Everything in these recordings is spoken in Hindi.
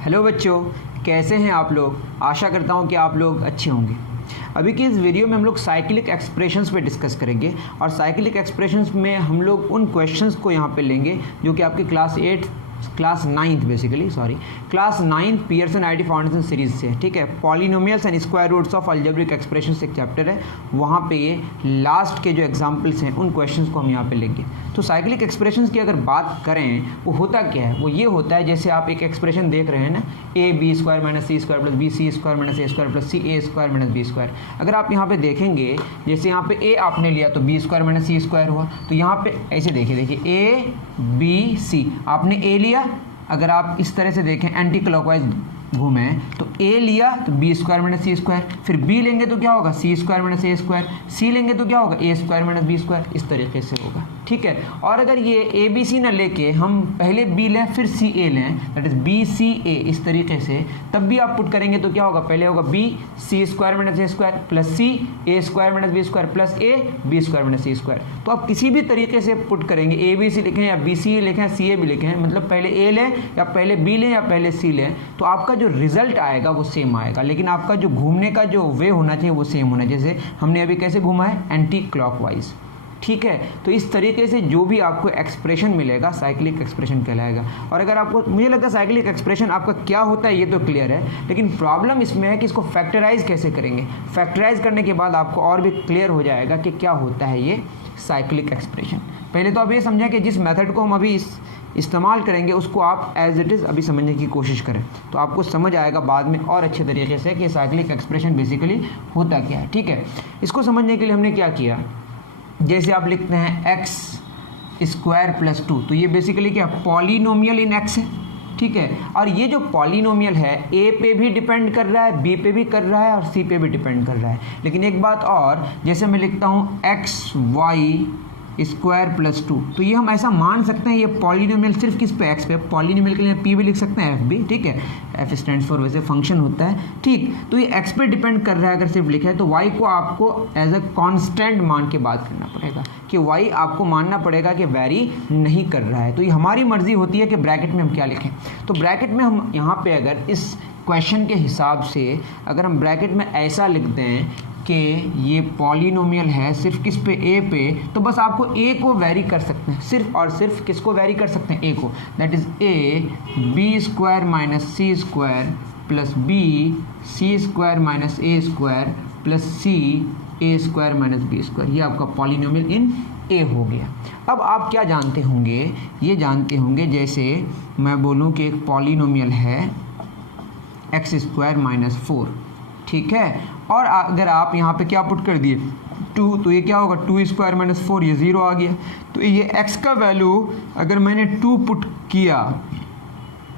हेलो बच्चों, कैसे हैं आप लोग। आशा करता हूं कि आप लोग अच्छे होंगे। अभी की इस वीडियो में हम लोग साइक्लिक एक्सप्रेशंस पे डिस्कस करेंगे और साइक्लिक एक्सप्रेशंस में हम लोग उन क्वेश्चंस को यहाँ पे लेंगे जो कि आपके class ninth Pearson ID foundation series से, ठीक है। Polynomials and square roots of algebraic expressions एक चैप्टर है, वहाँ पे ये लास्ट के जो एग्जांपल्स हैं उन क्वेश्चंस को हम यहाँ पे लेंगे। तो साइक्लिक एक्सप्रेशंस की अगर बात करें वो होता क्या है, वो ये होता है जैसे आप एक एक्सप्रेशन देख रहे हैं ना, A B square minus C square plus B C square minus A square plus C A square minus B square. अगर आप यहाँ पे देखेंगे, जैसे यहाँ पे ए आपने लिया तो B square minus C square हुआ, तो यहाँ पे ऐसे देखिए ए बी सी, आपने ए लिया, अगर आप इस तरह से देखें एंटी क्लॉकवाइज घूमें तो ए लिया तो B square minus C square, फिर बी लेंगे तो क्या होगा सी स्क्वायर माइनस ए स्क्वायर, सी लेंगे तो क्या होगा ए स्क्वायर माइनस बी स्क्वायर, इस तरीके से होगा, ठीक है। और अगर ये ए बी सी ना लेके हम पहले बी लें फिर सी ए लें, दैट इज बी सी ए, इस तरीके से तब भी आप पुट करेंगे तो क्या होगा, पहले होगा B C square minus A square plus C A square minus B square plus A B square minus C square. तो आप किसी भी तरीके से पुट करेंगे, ए बी सी लिखें या बी सी लिखें या सी ए भी लिखें, मतलब पहले ए लें या पहले बी लें या पहले सी लें, तो आपका जो रिजल्ट आएगा वो सेम आएगा, लेकिन आपका जो घूमने का जो वे होना चाहिए वो सेम होना चाहिए। जैसे हमने अभी कैसे घूमा है, एंटी क्लॉकवाइज, ठीक है। तो इस तरीके से जो भी आपको एक्सप्रेशन मिलेगा साइक्लिक एक्सप्रेशन कहलाएगा। और अगर आपको, मुझे लगता है साइक्लिक एक्सप्रेशन आपका क्या होता है ये तो क्लियर है, लेकिन प्रॉब्लम इसमें है कि इसको फैक्टराइज कैसे करेंगे। फैक्टराइज करने के बाद आपको और भी क्लियर हो जाएगा कि क्या होता है ये साइक्लिक एक्सप्रेशन। पहले तो आप ये समझें कि जिस मेथड को हम अभी इस्तेमाल करेंगे उसको आप एज इट इज़ अभी समझने की कोशिश करें, तो आपको समझ आएगा बाद में और अच्छे तरीके से कि साइक्लिक एक्सप्रेशन बेसिकली होता क्या है, ठीक है। इसको समझने के लिए हमने क्या किया, जैसे आप लिखते हैं एक्स स्क्वायर प्लस 2, तो ये बेसिकली क्या, पॉलिनोमियल इन एक्स है, ठीक है। और ये जो पॉलिनोमियल है ए पे भी डिपेंड कर रहा है, बी पे भी कर रहा है और सी पे भी डिपेंड कर रहा है। लेकिन एक बात और, जैसे मैं लिखता हूँ एक्स वाई स्क्वायर प्लस 2, तो ये हम ऐसा मान सकते हैं ये पॉलिनोमियल सिर्फ किस पे, एक्स पे। पॉलिनोमियल के लिए पी भी लिख सकते हैं, एफ भी, ठीक है। एफ स्टैंड्स फॉर वैसे फंक्शन होता है, ठीक। तो ये एक्स पे डिपेंड कर रहा है, अगर सिर्फ लिखा है तो वाई को आपको एज अ कांस्टेंट मान के बात करना पड़ेगा, कि वाई आपको मानना पड़ेगा कि वैरी नहीं कर रहा है। तो ये हमारी मर्जी होती है कि ब्रैकेट में हम क्या लिखें। तो ब्रैकेट में हम यहाँ पे अगर इस क्वेश्चन के हिसाब से अगर हम ब्रैकेट में ऐसा लिख दें कि ये पॉलिनोमियल है सिर्फ किस पे, ए पे, तो बस आपको ए को वेरी कर सकते हैं, सिर्फ और सिर्फ किसको वेरी कर सकते हैं, ए को। That is A B square minus C square plus B C square minus A square plus C A square minus B square. ये आपका पॉलिनोमियल इन ए हो गया। अब आप क्या जानते होंगे, ये जानते होंगे जैसे मैं बोलूँ कि एक पॉलिनोमियल है एक्स स्क्वायर माइनस 4, ठीक है। और अगर आप यहाँ पे क्या पुट कर दिए 2, तो ये क्या होगा 2 स्क्वायर माइनस 4, ये 0 आ गया। तो ये x का वैल्यू अगर मैंने 2 पुट किया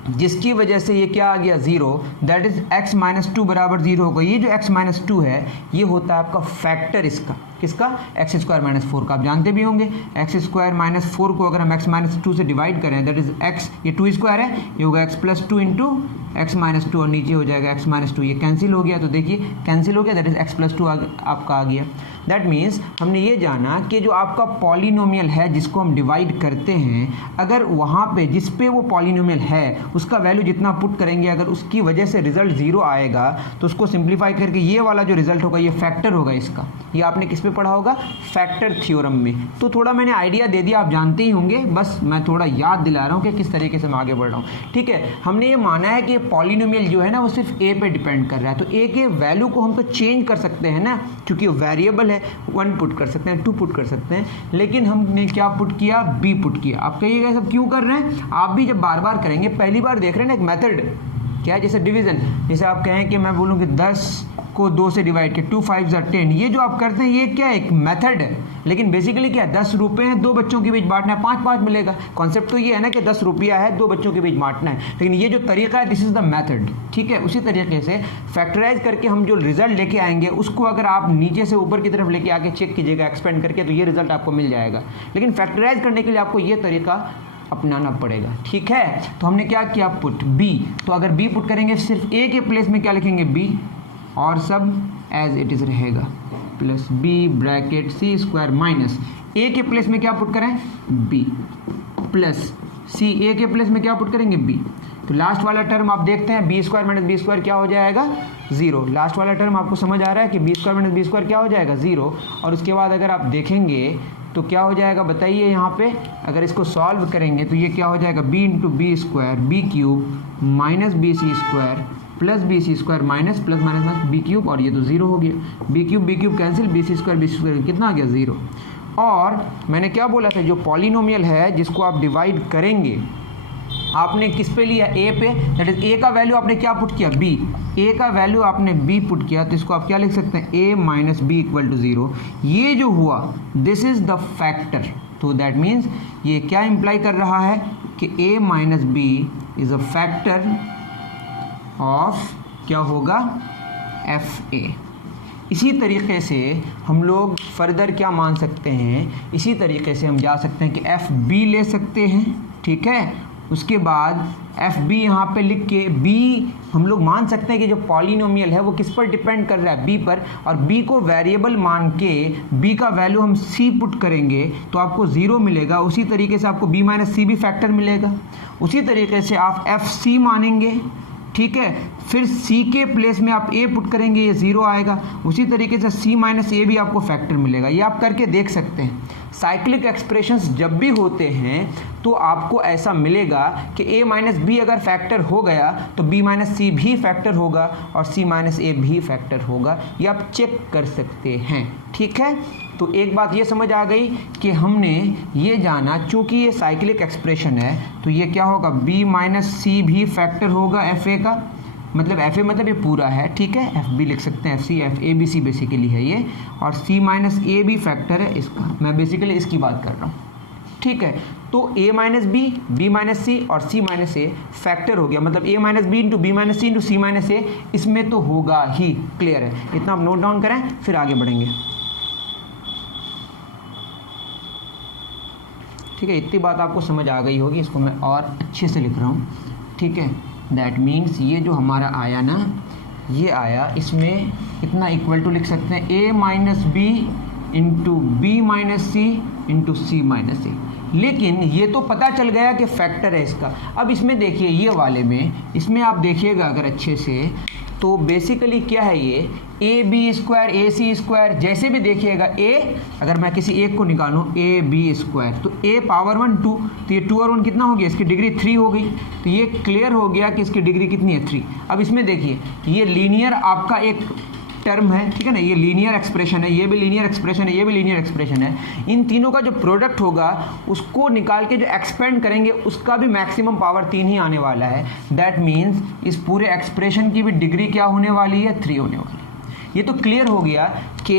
जिसकी वजह से ये क्या आ गया 0, दैट इज x माइनस 2 बराबर 0 होगा। ये जो x माइनस 2 है ये होता है आपका फैक्टर इसका, किसका, एक्स स्क्वायर माइनस 4 का। आप जानते भी होंगे एक्स स्क्वायर माइनस 4 को अगर हम x माइनस 2 से डिवाइड करें, दैट इज x, ये 2 स्क्वायर है, ये होगा x plus 2 into x minus 2 और नीचे हो जाएगा x माइनस 2, ये कैंसिल हो गया। तो देखिए कैंसिल हो गया, दैट इज x प्लस 2 आपका आ गया। दैट मीन्स हमने ये जाना कि जो आपका पॉलिनोमियल है जिसको हम डिवाइड करते हैं, अगर वहाँ पे जिस पे वो पॉलिनोमियल है उसका वैल्यू जितना पुट करेंगे, अगर उसकी वजह से रिजल्ट 0 आएगा तो उसको सिंप्लीफाई करके ये वाला जो रिजल्ट होगा ये फैक्टर होगा इसका। ये आपने किस पे पढ़ा होगा, फैक्टर थ्योरम में। तो थोड़ा मैंने आइडिया दे दिया, आप जानते ही होंगे, बस मैं थोड़ा याद दिला रहा हूँ कि किस तरीके से मैं आगे बढ़ रहा हूँ, ठीक है। हमने ये माना है कि पॉलिनोमियल जो है ना वो सिर्फ ए पे डिपेंड कर रहा है, तो ए के वैल्यू को हम तो चेंज कर सकते हैं ना, क्योंकि वेरिएबल है, 1 पुट कर सकते हैं, 2 पुट कर सकते हैं, लेकिन हमने क्या पुट किया, बी पुट किया। आप कहिएगा सब क्यों कर रहे हैं, आप भी जब बार बार करेंगे, पहली बार देख रहे हैं ना, एक मेथड क्या है, जैसे डिवीजन, जैसे आप कहें कि मैं बोलूँ कि 10 को 2 से डिवाइड किया, 2 5 10, ये जो आप करते हैं ये क्या है, एक मेथड है। लेकिन बेसिकली क्या है, 10 रुपये हैं, 2 बच्चों के बीच बांटना है, 5 मिलेगा। कॉन्सेप्ट तो ये है ना कि 10 रुपया है, 2 बच्चों के बीच बांटना है, लेकिन ये जो तरीका है दिस इज द मेथड, ठीक है। उसी तरीके से फैक्टराइज करके हम जो रिजल्ट लेके आएंगे उसको अगर आप नीचे से ऊपर की तरफ लेके आके चेक कीजिएगा एक्सपेंड करके, तो ये रिजल्ट आपको मिल जाएगा। लेकिन फैक्टराइज करने के लिए आपको ये तरीका अपनाना पड़ेगा, ठीक है। तो हमने क्या किया, पुट बी, तो अगर बी पुट करेंगे सिर्फ ए के प्लेस में क्या लिखेंगे, बी, और सब एज इट इज रहेगा, plus b bracket c square minus a के प्लेस में क्या पुट करें, बी, प्लस सी ए के प्लेस में क्या पुट करेंगे, बी, और सब एज इट इज रहेगा, plus b bracket c square minus a के प्लेस में क्या पुट करें, बी, प्लस सी ए के प्लेस में क्या पुट करेंगे, बी, और सब एज इट इज रहेगा, plus b bracket c square minus a के प्लेस में क्या पुट करेंगे, बी, प्लस सी ए के प्लेस में क्या पुट करेंगे, बी, तो लास्ट वाला टर्म आप देखते हैं B square minus B square क्या हो जाएगा 0। लास्ट वाला टर्म आपको समझ आ रहा है कि B square minus B square क्या हो जाएगा 0। और उसके बाद अगर आप देखेंगे तो क्या हो जाएगा बताइए, यहाँ पे अगर इसको सॉल्व करेंगे तो ये क्या हो जाएगा B into B square B cube minus B C square plus B C square minus plus minus B cube, और ये तो 0 हो गया। B cube cancel, B C square कितना आ गया 0। और मैंने क्या बोला था, जो पॉलिनोमियल है जिसको आप डिवाइड करेंगे आपने किस पे लिया ए पे, दैट इज ए का वैल्यू आपने क्या पुट किया बी, ए का वैल्यू आपने बी पुट किया, तो इसको आप क्या लिख सकते हैं a minus B equal to 0। ये जो हुआ दिस इज द फैक्टर, तो दैट मीन्स ये क्या इंप्लाई कर रहा है कि a minus b is a factor of क्या होगा एफ ए। इसी तरीके से हम लोग फर्दर क्या मान सकते हैं, इसी तरीके से हम जा सकते हैं कि एफ बी ले सकते हैं, ठीक है। उसके बाद एफ बी यहाँ पे लिख के बी हम लोग मान सकते हैं कि जो पॉलिनोमियल है वो किस पर डिपेंड कर रहा है बी पर, और बी को वेरिएबल मान के बी का वैल्यू हम सी पुट करेंगे तो आपको 0 मिलेगा। उसी तरीके से आपको बी माइनस सी भी फैक्टर मिलेगा। उसी तरीके से आप एफ सी मानेंगे, ठीक है, फिर C के प्लेस में आप A पुट करेंगे, ये 0 आएगा। उसी तरीके से C माइनस ए भी आपको फैक्टर मिलेगा। ये आप करके देख सकते हैं। साइक्लिक एक्सप्रेशंस जब भी होते हैं तो आपको ऐसा मिलेगा कि A माइनस बी अगर फैक्टर हो गया तो B माइनस सी भी फैक्टर होगा और C माइनस ए भी फैक्टर होगा। ये आप चेक कर सकते हैं, ठीक है। तो एक बात ये समझ आ गई कि हमने ये जाना, चूंकि ये साइक्लिक एक्सप्रेशन है तो ये क्या होगा B माइनस सी भी फैक्टर होगा एफ ए का, मतलब एफ ए मतलब ये पूरा है, ठीक है। एफ बी लिख सकते हैं, F C F A B C basically है ये, और C माइनस ए भी फैक्टर है इसका। मैं बेसिकली इसकी बात कर रहा हूँ, ठीक है। तो A minus b, b minus c और C माइनस ए फैक्टर हो गया, मतलब A minus b into b minus c into C minus a, इसमें तो होगा ही। क्लियर है, इतना आप नोट डाउन करें फिर आगे बढ़ेंगे, ठीक है। इतनी बात आपको समझ आ गई होगी, इसको मैं और अच्छे से लिख रहा हूँ, ठीक है। दैट मीन्स ये जो हमारा आया ना, ये आया, इसमें इतना इक्वल टू लिख सकते हैं A minus b into b minus c into c minus a. लेकिन ये तो पता चल गया कि फैक्टर है इसका। अब इसमें देखिए ये वाले में, इसमें आप देखिएगा अगर अच्छे से तो बेसिकली क्या है, ये A B square A C square, जैसे भी देखिएगा ए, अगर मैं किसी एक को निकालूं ए बी स्क्वायर तो ए पावर 1 2, तो ये 2 और 1 कितना हो गया, इसकी डिग्री 3 हो गई। तो ये क्लियर हो गया कि इसकी डिग्री कितनी है 3। अब इसमें देखिए ये लीनियर आपका एक टर्म है, ठीक है ना, ये लीनियर एक्सप्रेशन है, ये भी लीनियर एक्सप्रेशन है, ये भी लीनियर एक्सप्रेशन है। इन तीनों का जो प्रोडक्ट होगा उसको निकाल के जो एक्सपेंड करेंगे उसका भी मैक्सिमम पावर 3 ही आने वाला है। दैट मीन्स इस पूरे एक्सप्रेशन की भी डिग्री क्या होने वाली है 3 होने वाली है। ये तो क्लियर हो गया कि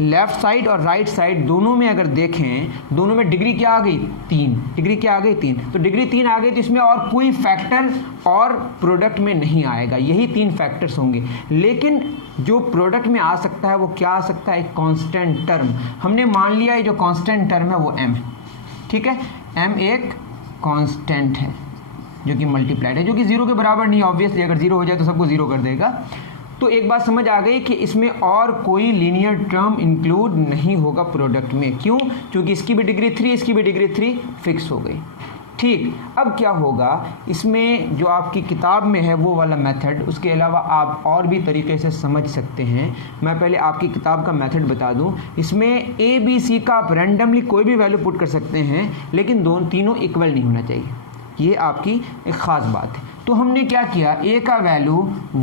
लेफ्ट साइड और राइट साइड दोनों में अगर देखें, दोनों में डिग्री क्या आ गई 3, डिग्री क्या आ गई 3। तो डिग्री 3 आ गई तो इसमें और कोई फैक्टर और प्रोडक्ट में नहीं आएगा, यही 3 फैक्टर्स होंगे। लेकिन जो प्रोडक्ट में आ सकता है वो क्या आ सकता है, एक कांस्टेंट टर्म। हमने मान लिया है जो कांस्टेंट टर्म है वो m है, ठीक है। m एक कांस्टेंट है जो कि मल्टीप्लाइड है, जो कि 0 के बराबर नहीं, ऑब्वियसली अगर 0 हो जाए तो सबको 0 कर देगा। तो एक बात समझ आ गई कि इसमें और कोई लीनियर टर्म इंक्लूड नहीं होगा प्रोडक्ट में। क्यों? क्योंकि इसकी भी डिग्री 3, इसकी भी डिग्री 3 फिक्स हो गई, ठीक। अब क्या होगा, इसमें जो आपकी किताब में है वो वाला मेथड, उसके अलावा आप और भी तरीके से समझ सकते हैं। मैं पहले आपकी किताब का मेथड बता दूं। इसमें ए बी सी का आप रैंडमली कोई भी वैल्यू पुट कर सकते हैं, लेकिन तीनों इक्वल नहीं होना चाहिए, ये आपकी एक ख़ास बात है। तो हमने क्या किया, ए का वैल्यू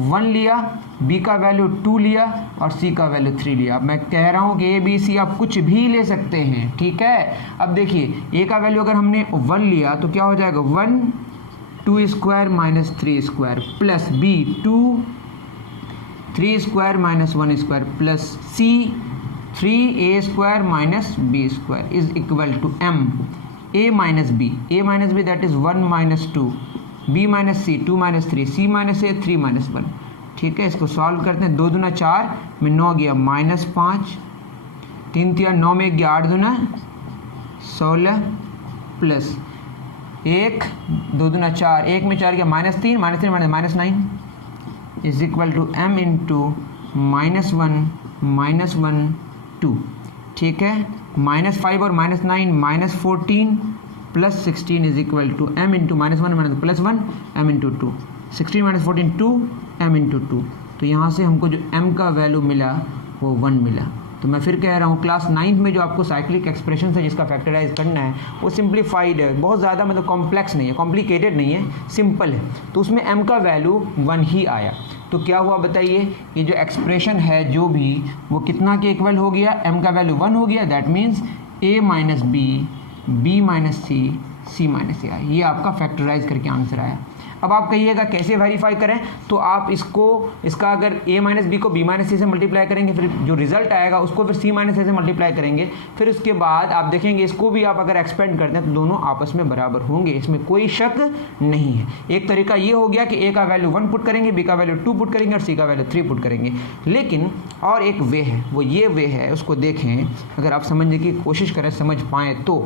1 लिया, बी का वैल्यू 2 लिया और सी का वैल्यू 3 लिया। मैं कह रहा हूँ कि ए बी सी आप कुछ भी ले सकते हैं, ठीक है। अब देखिए ए का वैल्यू अगर हमने 1 लिया तो क्या हो जाएगा 1 2 square minus 3 square plus B 2 3 square minus 1 square plus C 3a square minus B square is equal to m a minus B that is 1 minus 2, b minus C 2 minus 3, c minus A 3 minus 1, ठीक है। इसको सॉल्व करते हैं, 2 दूना 4 में 9 गया माइनस 5, 3 3 9 में गया 8 दूना 16 प्लस 1 2 दूना 4, 1 में 4 गया minus 3 minus 9 is equal to m into minus 1 2, ठीक है। माइनस 5 और minus 9 minus 14 plus 16 is equal to m into -1 minus plus 1 m into 2, 16 minus 14 2 m into 2। तो यहाँ से हमको जो m का वैल्यू मिला वो 1 मिला। तो मैं फिर कह रहा हूँ क्लास 9th में जो आपको साइक्लिक एक्सप्रेशन है जिसका फैक्टराइज करना है वो सिंप्लीफाइड है, बहुत ज़्यादा मतलब कॉम्प्लेक्स नहीं है, कॉम्प्लिकेटेड नहीं है, सिंपल है। तो उसमें m का वैल्यू 1 ही आया। तो क्या हुआ बताइए, ये जो एक्सप्रेशन है जो भी वो कितना के इक्वल हो गया, m का वैल्यू 1 हो गया, that means a minus B, b minus C, c minus a। ये आपका फैक्टराइज करके आंसर आया। अब आप कहिएगा कैसे वेरीफाई करें, तो आप इसका अगर a माइनस बी को b माइनस सी से मल्टीप्लाई करेंगे, फिर जो रिजल्ट आएगा उसको फिर c माइनस ए से मल्टीप्लाई करेंगे, फिर उसके बाद आप देखेंगे इसको भी आप अगर एक्सपेंड करते हैं तो दोनों आपस में बराबर होंगे, इसमें कोई शक नहीं है। एक तरीका ये हो गया कि a का वैल्यू 1 पुट करेंगे, b का वैल्यू 2 पुट करेंगे और c का वैल्यू 3 पुट करेंगे। लेकिन और एक वे है, वो ये वे है, उसको देखें, अगर आप समझने की कोशिश करें, समझ पाएँ तो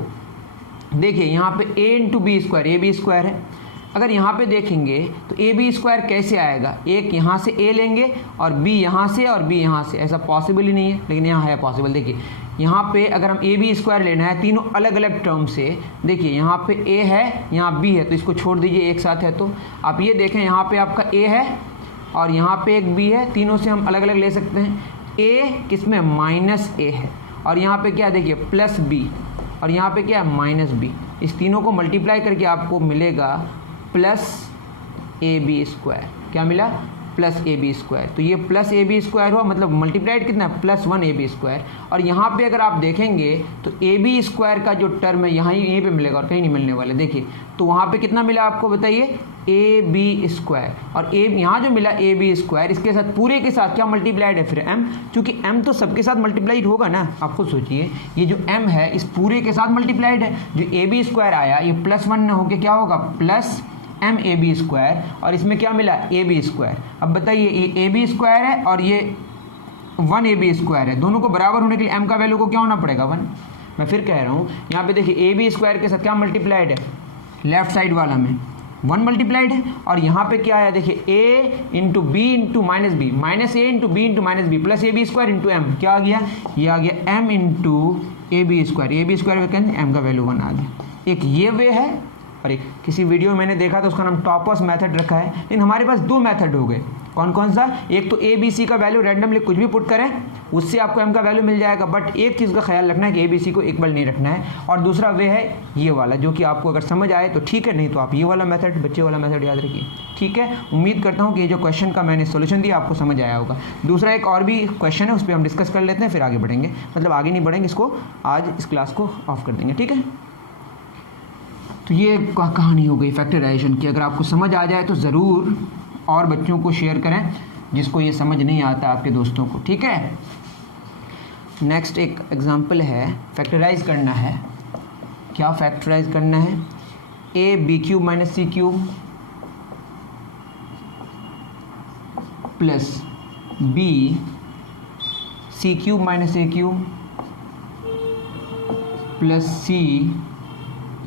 देखिए यहाँ पे a into B square, A B square है। अगर यहाँ पे देखेंगे तो ए बी स्क्वायर कैसे आएगा, एक यहाँ से a लेंगे और b यहाँ से और b यहाँ से, ऐसा पॉसिबल ही नहीं है, लेकिन यहाँ है पॉसिबल। देखिए यहाँ पे अगर हम ए बी स्क्वायर लेना है तीनों अलग अलग टर्म से, देखिए यहाँ पे a है, यहाँ b है, तो इसको छोड़ दीजिए, एक साथ है। तो आप ये देखें यहाँ पे आपका a है और यहाँ पे एक b है, तीनों से हम अलग अलग ले सकते हैं। a किसमें माइनस a है और यहाँ पे क्या देखिए प्लस b और यहाँ पे क्या है माइनस b। इस तीनों को मल्टीप्लाई करके आपको मिलेगा प्लस ए बी स्क्वायर। क्या मिला, प्लस ए बी स्क्वायर। तो ये प्लस ए बी स्क्वायर हुआ, मतलब मल्टीप्लाइड कितना, प्लस 1 ए बी स्क्वायर। और यहाँ पे अगर आप देखेंगे तो ए बी स्क्वायर का जो टर्म है यहाँ यहीं पे मिलेगा और कहीं नहीं मिलने वाला। देखिए तो वहाँ पे कितना मिला आपको बताइए, ए बी स्क्वायर, और ए यहाँ जो मिला ए बी स्क्वायर, इसके साथ पूरे के साथ क्या मल्टीप्लाइड है फिर m, क्योंकि m तो सबके साथ मल्टीप्लाइड होगा ना। आप खुद सोचिए, ये जो m है इस पूरे के साथ मल्टीप्लाइड है। जो ए बी स्क्वायर आया ये प्लस 1 ना होकर क्या होगा, plus M A B square, और इसमें क्या मिला ए बी स्क्वायर। अब बताइए ये ए बी स्क्वायर है और ये 1 ए बी स्क्वायर है, दोनों को बराबर होने के लिए m का वैल्यू को क्या होना पड़ेगा 1। मैं फिर कह रहा हूँ यहाँ पे देखिए ए बी स्क्वायर के साथ क्या मल्टीप्लाइड है, लेफ्ट साइड वाला में 1 मल्टीप्लाइड है, और यहाँ पे क्या है देखिए a into B into minus B, minus A into B into minus B plus A B square into M. क्या आ गया, ये आ गया m into A B square वैकेंट m का वैल्यू 1 आ गया। एक ये वे है, और एक किसी वीडियो में मैंने देखा था उसका नाम टॉपर्स मेथड रखा है, लेकिन हमारे पास 2 मेथड हो गए। कौन कौन सा, एक तो ए बी सी का वैल्यू रैंडमली कुछ भी पुट करें उससे आपको m का वैल्यू मिल जाएगा, बट एक चीज़ का ख्याल रखना है कि ए बी सी को इक्वल नहीं रखना है। और दूसरा वे है ये वाला, जो कि आपको अगर समझ आए तो ठीक है, नहीं तो आप ये वाला मेथड, बच्चे वाला मेथड याद रखिए। ठीक है, उम्मीद करता हूँ कि ये जो क्वेश्चन का मैंने सोल्यूशन दिया आपको समझ आया होगा। दूसरा एक और भी क्वेश्चन है, उस पर हम डिस्कस कर लेते हैं, फिर आगे बढ़ेंगे, मतलब आगे नहीं बढ़ेंगे, इसको आज इस क्लास को ऑफ कर देंगे। ठीक है, तो ये कहानी हो गई फैक्टराइजेशन की। अगर आपको समझ आ जाए तो ज़रूर और बच्चों को शेयर करें जिसको ये समझ नहीं आता आपके दोस्तों को। ठीक है, नेक्स्ट एक एग्जांपल है, फैक्टराइज करना है। क्या फैक्टराइज करना है, A B cube minus C cube plus B C cube minus A cube plus C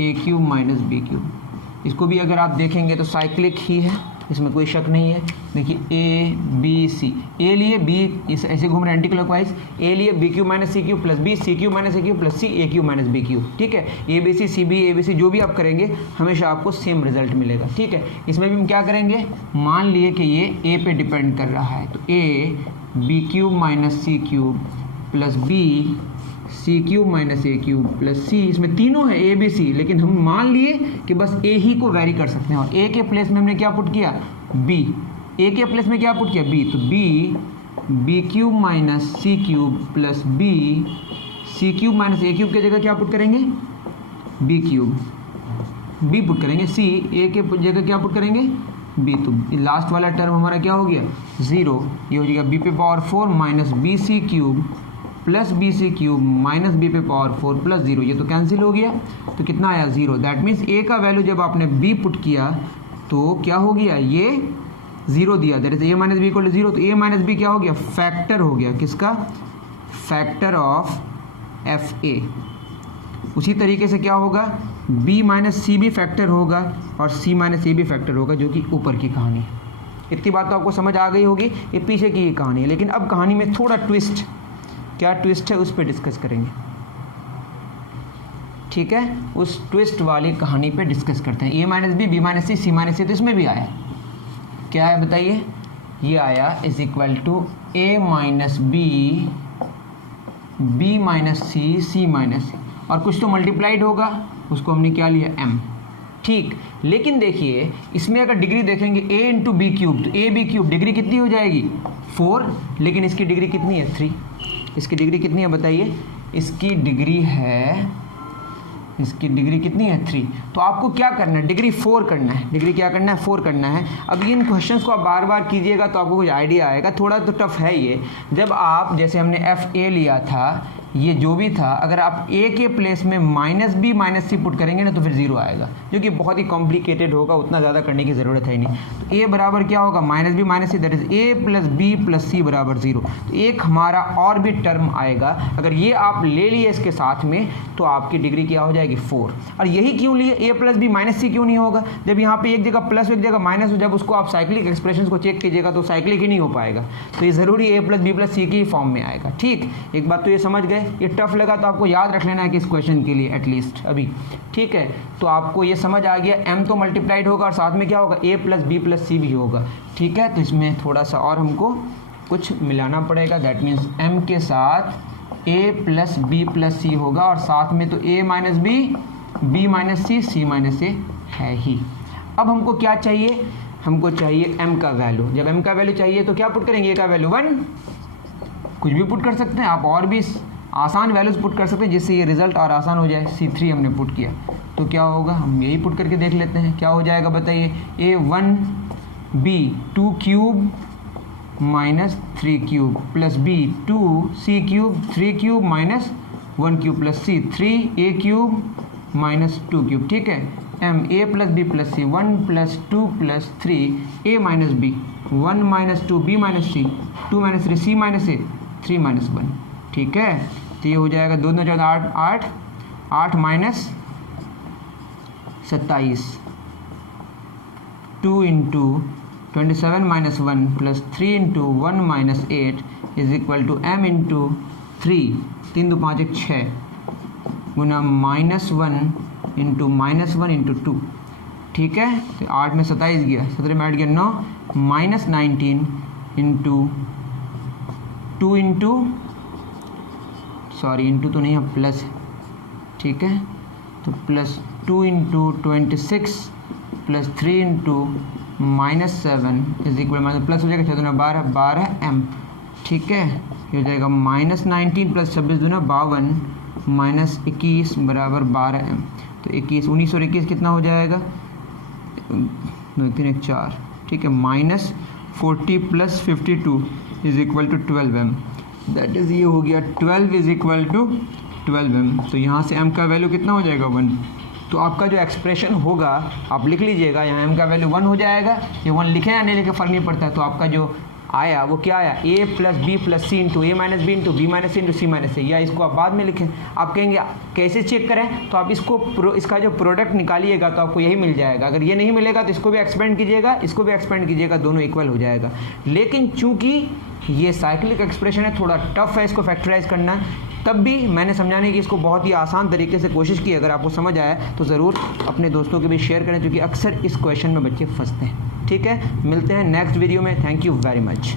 A cube minus B cube. इसको भी अगर आप देखेंगे तो साइक्लिक ही है, इसमें कोई शक नहीं है। देखिए ए बी सी, ए लिए बी इस ऐसे घूम रहे हैं एंटी क्लॉकवाइज, ए लिए बी क्यूब माइनस सी cube plus B C cube minus ए क्यूब प्लस सी ए क्यूब माइनस बी क्यूब। ठीक है, ए बी सी जो भी आप करेंगे हमेशा आपको सेम रिजल्ट मिलेगा। ठीक है, इसमें भी हम क्या करेंगे, मान लिए कि ये ए पे डिपेंड कर रहा है, तो a B cube minus C cube plus B C cube minus A cube plus c, इसमें तीनों है ए बी सी, लेकिन हम मान लिए कि बस ए ही को वैरी कर सकते हैं, और ए के प्लेस में हमने क्या पुट किया, बी, ए के प्लेस में क्या पुट किया, बी, तो बी क्यूब माइनस सी cube plus B C cube minus ए क्यूब की जगह क्या पुट करेंगे, बी क्यूब, बी पुट करेंगे, सी ए के जगह क्या पुट करेंगे, बी, तो लास्ट वाला टर्म हमारा क्या हो गया 0, ये हो जाएगा बी पे पावर 4 माइनस बी सी cube plus B C cube minus B पे पावर 4 प्लस 0, ये तो कैंसिल हो गया, तो कितना आया 0। दैट मीन्स ए का वैल्यू जब आपने बी पुट किया तो क्या हो गया, ये 0 दिया, that is A minus B equal to 0, तो ए माइनस बी क्या हो गया, फैक्टर हो गया, किसका, फैक्टर ऑफ एफ ए। उसी तरीके से क्या होगा, बी माइनस सी भी फैक्टर होगा और सी माइनस ए भी फैक्टर होगा, जो कि ऊपर की कहानी है। इतनी बात तो आपको समझ आ गई होगी, ये पीछे की कहानी है, लेकिन अब कहानी में थोड़ा ट्विस्ट, क्या ट्विस्ट है उस पर डिस्कस करेंगे। ठीक है, उस ट्विस्ट वाली कहानी पे डिस्कस करते हैं। A minus b, b minus c, c minus c, तो इसमें भी आया क्या है बताइए, ये आया is equal to a minus b, b minus c, c minus c, और कुछ तो मल्टीप्लाइड होगा, उसको हमने क्या लिया m, ठीक। लेकिन देखिए इसमें अगर डिग्री देखेंगे a इंटू बी क्यूब, तो ए बी क्यूब डिग्री कितनी हो जाएगी 4, लेकिन इसकी डिग्री कितनी है 3। इसकी डिग्री कितनी है बताइए, इसकी डिग्री कितनी है 3। तो आपको क्या करना है, डिग्री 4 करना है, डिग्री क्या करना है 4 करना है। अब इन क्वेश्चंस को आप बार बार कीजिएगा तो आपको कुछ आइडिया आएगा, थोड़ा तो टफ है ये। जब आप जैसे हमने एफ ए लिया था, ये जो भी था, अगर आप a के प्लेस में माइनस बी माइनस सी पुट करेंगे ना तो फिर 0 आएगा, जो कि बहुत ही कॉम्प्लिकेटेड होगा, उतना ज़्यादा करने की ज़रूरत है ही नहीं। तो a बराबर क्या होगा, minus B minus c, that is a plus B plus c बराबर 0। तो एक हमारा और भी टर्म आएगा, अगर ये आप ले लिए इसके साथ में तो आपकी डिग्री क्या हो जाएगी 4। और यही क्यों लिए, a प्लस बी माइनस सी क्यों नहीं होगा, जब यहाँ पे एक जगह प्लस एक जगह माइनस हो, जब उसको आप साइक्लिक एक्सप्रेशन को चेक कीजिएगा तो साइक्लिक ही नहीं हो पाएगा। तो ये ज़रूरी a प्लस बी प्लस सी की फॉर्म में आएगा, ठीक। एक बात तो ये समझ गए, ये टफ लगा तो आपको याद रख लेना है कि इस क्वेश्चन के लिए एटलीस्ट अभी, ठीक है। तो आपको ये समझ आ गया, m तो मल्टीप्लाइड होगा और साथ में क्या होगा, a प्लस बी प्लस सी भी होगा, ठीक है। तो इसमें थोड़ा सा और हमको कुछ मिलाना पड़ेगा, दैट मीन्स m के साथ a plus B plus c होगा, और साथ में तो a minus b, b minus c, c minus a है ही। अब हमको क्या चाहिए, हमको चाहिए m का वैल्यू। जब m का वैल्यू चाहिए तो क्या पुट करेंगे, a का वैल्यू 1, कुछ भी पुट कर सकते हैं आप, और भी आसान वैल्यूज पुट कर सकते हैं जिससे ये रिजल्ट और आसान हो जाए। C3 हमने पुट किया तो क्या होगा, हम यही पुट करके देख लेते हैं क्या हो जाएगा बताइए, A1 B 2 cube minus 3 cube plus B 2 C cube 3 cube minus 1 cube plus C 3 A cube minus 2 cube, ठीक है। M A plus B plus C, 1 plus 2 plus 3 A minus B, 1 minus 2 B minus C, 2 minus 3 C minus A, 3 minus 1, ठीक है। तो ये हो जाएगा 2 9 14 8 8 minus 27, 2 into 27 minus 1 plus 3 into 1 minus 8 is equal to m into 3, 3 2 5 1 6 गुना माइनस 1 इंटू माइनस 1 इंटू 2, ठीक है। तो 8 में 27 गया, 17 में 8 गया 9, minus 19 into 2 into, sorry into तो नहीं है प्लस, ठीक है। तो plus 2 into 26 plus 3 into minus 7 is equal, minus plus हो जाएगा 6 दूना 12, 12 m, ठीक है। ये हो जाएगा माइनस 19 प्लस 26 दूना 52 माइनस 21 बराबर 12 m। तो 21 19 और 21 कितना हो जाएगा, 2 3 1 4, ठीक है। Minus 40 plus 52 is equal to 12m, that is ये हो गया 12 इज इक्वल टू 12m। तो यहाँ से m का वैल्यू कितना हो जाएगा 1। तो आपका जो एक्सप्रेशन होगा आप लिख लीजिएगा, यहाँ m का वैल्यू 1 हो जाएगा, ये 1 लिखें या नहीं लिखे फ़र्क नहीं पड़ता है। तो आपका जो आया वो क्या आया, a plus B plus c into a minus b into b minus c into c minus a, या इसको आप बाद में लिखें। आप कहेंगे कैसे चेक करें, तो आप इसका जो प्रोडक्ट निकालिएगा तो आपको यही मिल जाएगा। अगर ये नहीं मिलेगा तो इसको भी एक्सपेंड कीजिएगा, इसको भी एक्सपेंड कीजिएगा, दोनों इक्वल हो जाएगा। लेकिन चूंकि ये साइक्लिक एक्सप्रेशन है, थोड़ा टफ है इसको फैक्टराइज करना, तब भी मैंने समझाने की इसको बहुत ही आसान तरीके से कोशिश की। अगर आपको समझ आया तो ज़रूर अपने दोस्तों के भी शेयर करें, क्योंकि अक्सर इस क्वेश्चन में बच्चे फंसते हैं, ठीक है। मिलते हैं नेक्स्ट वीडियो में, थैंक यू वेरी मच।